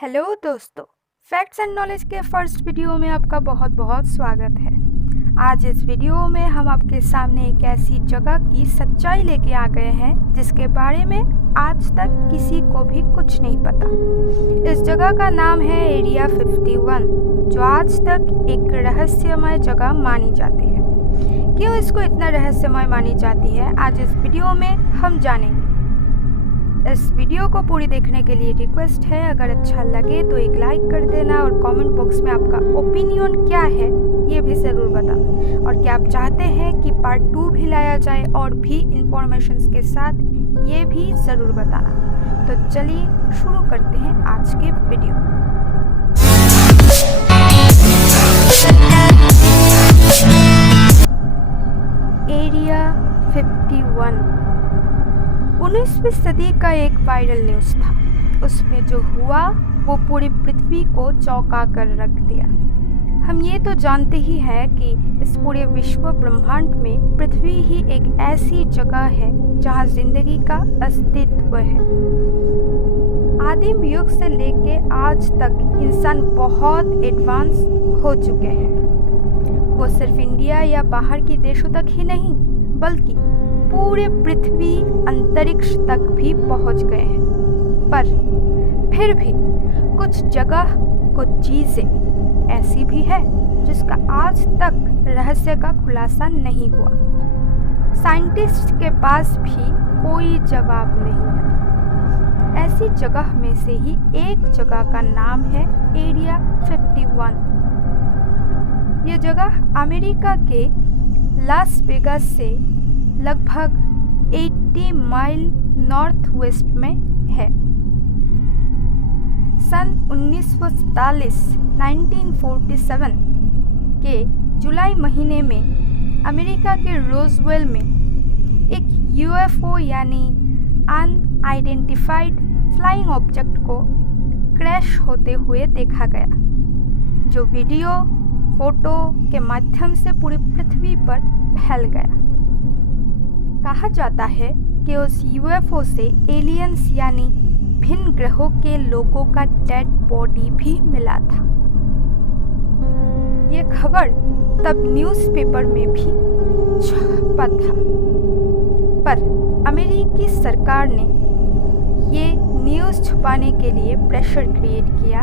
Hello दोस्तों, facts and knowledge के first video में आपका बहुत बहुत स्वागत है। आज इस वीडियो में हम आपके सामने एक ऐसी जगह की सच्चाई लेके आ गए हैं जिसके बारे में आज तक किसी को भी कुछ नहीं पता। इस जगह का नाम है एरिया 51, जो आज तक एक रहस्यमय जगह मानी जाती है। क्यों इसको इतना रहस्यमय मानी जाती है, आज इस वीडियो में हम जानेंगे। इस वीडियो को पूरी देखने के लिए रिक्वेस्ट है, अगर अच्छा लगे तो एक लाइक कर देना और कमेंट बॉक्स में आपका ओपिनियन क्या है ये भी ज़रूर बताना। और क्या आप चाहते हैं कि पार्ट 2 भी लाया जाए और भी इंफॉर्मेशंस के साथ, ये भी ज़रूर बताना। तो चलिए शुरू करते हैं आज के वीडियो। एरिया 51 19वीं सदी का एक वायरल न्यूज़ था। उसमें जो हुआ वो पूरी पृथ्वी को चौंका कर रख दिया। हम ये तो जानते ही हैं कि इस पूरे विश्व ब्रह्मांड में पृथ्वी ही एक ऐसी जगह है जहाँ जिंदगी का अस्तित्व है। आदिम युग से लेके आज तक इंसान बहुत एडवांस हो चुके हैं। वो सिर्फ इंडिया या बाहर के देशों तक ही नहीं, बल्कि पूरे पृथ्वी अंतरिक्ष तक भी पहुंच गए हैं। पर फिर भी कुछ जगह, कुछ चीज़ें ऐसी भी है जिसका आज तक रहस्य का खुलासा नहीं हुआ। साइंटिस्ट के पास भी कोई जवाब नहीं है। ऐसी जगह में से ही एक जगह का नाम है एरिया 51। ये जगह अमेरिका के लास वेगास से लगभग 80 माइल नॉर्थ वेस्ट में है। सन 1947 के जुलाई महीने में अमेरिका के रोजवेल में एक यूएफओ यानी अनआइडेंटिफाइड फ्लाइंग ऑब्जेक्ट को क्रैश होते हुए देखा गया, जो वीडियो फोटो के माध्यम से पूरी पृथ्वी पर फैल गया। कहा जाता है कि उस यूएफओ से एलियंस यानी भिन्न ग्रहों के लोगों का डेड बॉडी भी मिला था। ये खबर तब न्यूज़पेपर में भी छपा था, पर अमेरिकी सरकार ने ये न्यूज़ छुपाने के लिए प्रेशर क्रिएट किया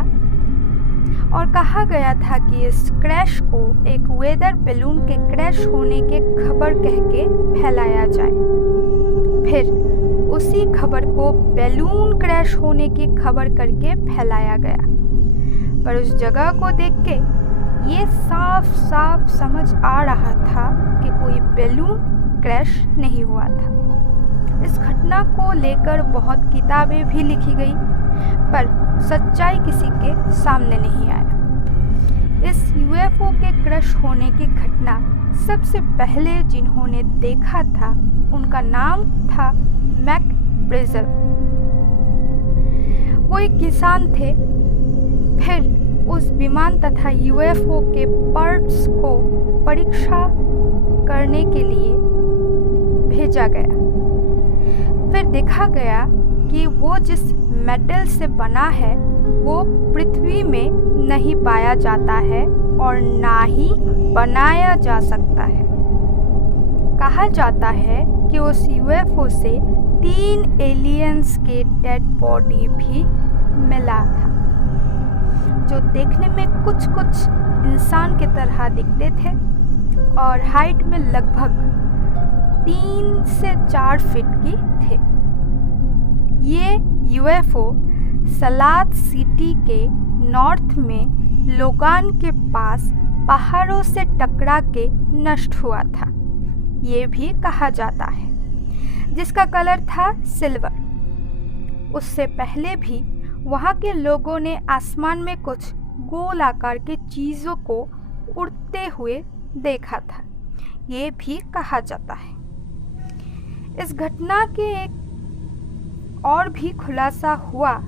और कहा गया था कि इस क्रैश को एक वेदर बैलून के क्रैश होने के खबर कह के फैलाया जाए। फिर उसी खबर को बैलून क्रैश होने की खबर करके फैलाया गया। पर उस जगह को देख के ये साफ साफ समझ आ रहा था कि कोई बैलून क्रैश नहीं हुआ था। इस घटना को लेकर बहुत किताबें भी लिखी गई, पर सच्चाई किसी के सामने नहीं आया। इस यूएफओ के क्रैश होने की घटना सबसे पहले जिन्होंने देखा था उनका नाम था मैक ब्रेजल। वो एक किसान थे। फिर उस विमान तथा यूएफओ के पार्ट्स को परीक्षा करने के लिए भेजा गया। फिर देखा गया कि वो जिस मेटल से बना है वो पृथ्वी में नहीं पाया जाता है और ना ही बनाया जा सकता है। कहा जाता है कि उस यूएफओ से 3 एलियंस के डेड बॉडी भी मिला था, जो देखने में कुछ कुछ इंसान की तरह दिखते थे और हाइट में लगभग 3 से 4 फीट की थे। ये यूएफओ सलात सिटी के नॉर्थ में लोगान के पास पहाड़ों से टकरा के नष्ट हुआ था, ये भी कहा जाता है, जिसका कलर था सिल्वर। उससे पहले भी वहाँ के लोगों ने आसमान में कुछ गोल आकार की चीज़ों को उड़ते हुए देखा था, ये भी कहा जाता है। इस घटना के एक और भी खुलासा हुआ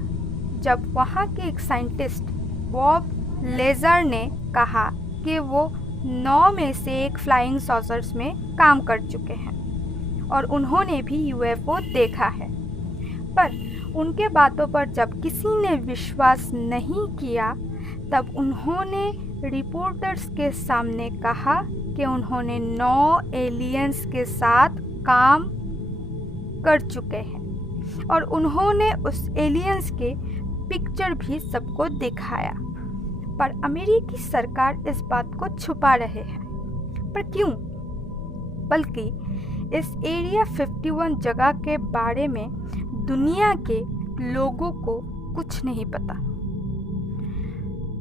जब वहाँ के एक साइंटिस्ट बॉब लेजर ने कहा कि वो 9 में से एक फ्लाइंग सॉसर्स में काम कर चुके हैं और उन्होंने भी यूएफओ देखा है। पर उनके बातों पर जब किसी ने विश्वास नहीं किया तब उन्होंने रिपोर्टर्स के सामने कहा कि उन्होंने 9 एलियंस के साथ काम कर चुके हैं और उन्होंने उस एलियंस के पिक्चर भी सबको दिखाया। पर अमेरिकी सरकार इस बात को छुपा रहे हैं। पर क्यों? बल्कि इस एरिया 51 जगह के बारे में दुनिया के लोगों को कुछ नहीं पता।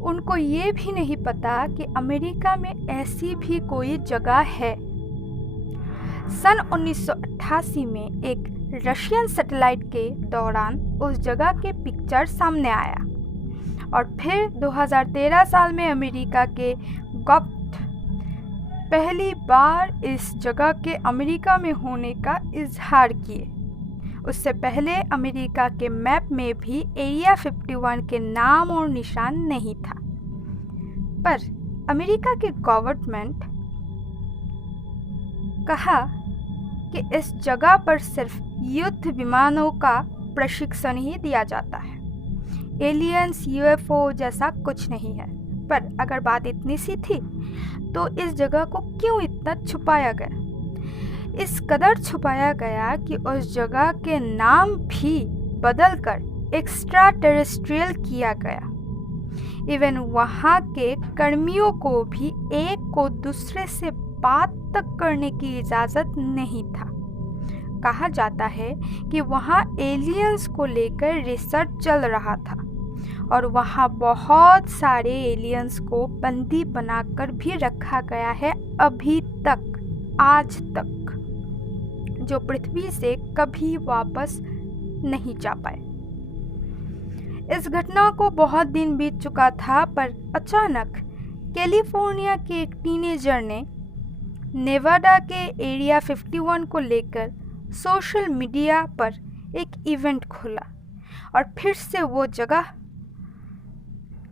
उनको ये भी नहीं पता कि अमेरिका में ऐसी भी कोई जगह है। सन 1988 में एक रशियन सैटेलाइट के दौरान उस जगह के पिक्चर सामने आया और फिर 2013 साल में अमेरिका के गुप्त पहली बार इस जगह के अमेरिका में होने का इजहार किए। उससे पहले अमेरिका के मैप में भी एरिया 51 के नाम और निशान नहीं था। पर अमेरिका के गवर्नमेंट कहा कि इस जगह पर सिर्फ युद्ध विमानों का प्रशिक्षण ही दिया जाता है, एलियंस यूएफओ जैसा कुछ नहीं है। पर अगर बात इतनी सी थी तो इस जगह को क्यों इतना छुपाया गया? इस कदर छुपाया गया कि उस जगह के नाम भी बदलकर एक्स्ट्रा टेरेस्ट्रियल किया गया। इवन वहाँ के कर्मियों को भी एक को दूसरे से बात तक करने की इजाज़त नहीं था। कहा जाता है कि वहाँ एलियंस को लेकर रिसर्च चल रहा था और वहाँ बहुत सारे एलियंस को बंदी बनाकर भी रखा गया है अभी तक, आज तक, जो पृथ्वी से कभी वापस नहीं जा पाए। इस घटना को बहुत दिन बीत चुका था, पर अचानक कैलिफोर्निया के एक टीनेजर ने नेवाडा के एरिया 51 को लेकर सोशल मीडिया पर एक इवेंट खोला और फिर से वो जगह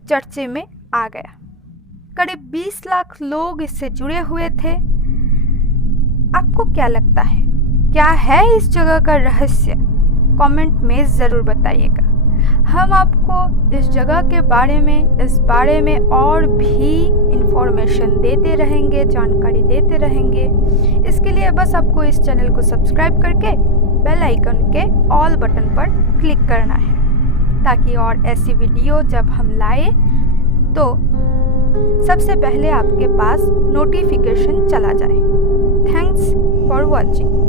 चर्चे में आ गया। करीब 20 लाख लोग इससे जुड़े हुए थे। आपको क्या लगता है, क्या है इस जगह का रहस्य? कमेंट में ज़रूर बताइएगा। हम आपको इस जगह के बारे में, इस बारे में और भी इंफॉर्मेशन देते रहेंगे, जानकारी देते रहेंगे। इसके लिए बस आपको इस चैनल को सब्सक्राइब करके बेल आइकन के ऑल बटन पर क्लिक करना है, ताकि और ऐसी वीडियो जब हम लाए तो सबसे पहले आपके पास नोटिफिकेशन चला जाए। Thanks for watching.